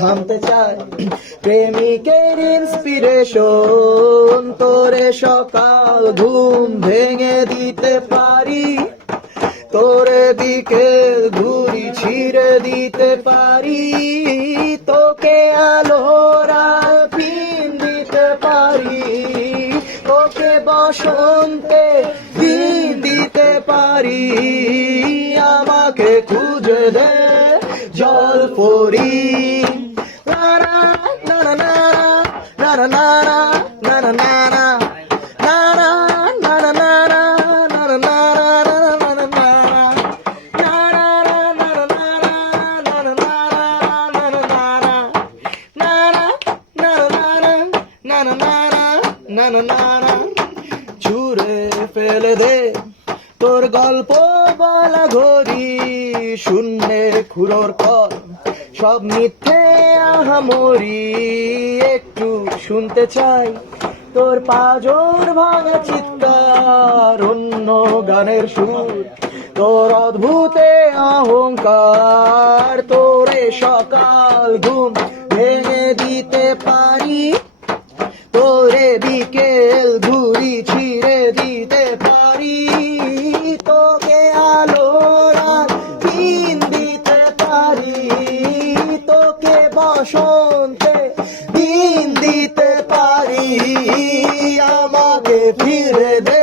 থামতে চায় প্রেমিকের ইন্সপিরেশন, তোরে সকাল ঘুম ভেঙে দিতে পারি, তোরে বিকেল ঘুরি ছিঁড়ে দিতে পারি, তোকে আলোর পিন দিতে পারি, তোকে বসন্তে দিন দিতে পারি, আমাকে খুঁজে দে জল পরি। ছুঁড়ে ফেলে দে তোর গল্প বলা ঘড়ি, শূন্যে খুঁড়োর কল সব মিথ্যে আহামরি, একটু শুনতে চাই তোর পাজর ভাঙা চিৎকার, অন্য গানের সুর তোর অদ্ভুতে অহংকার, তোরে সকাল ঘুম ভেঙে দিতে পারি, তোরে বিকেল ঘুরি ছিঁড়ে দিতে পারি, তোকে আলোর দিন দিতে পারি, তোকে বসন্তে দিন দিতে পারি, আমাকে ফিরে দে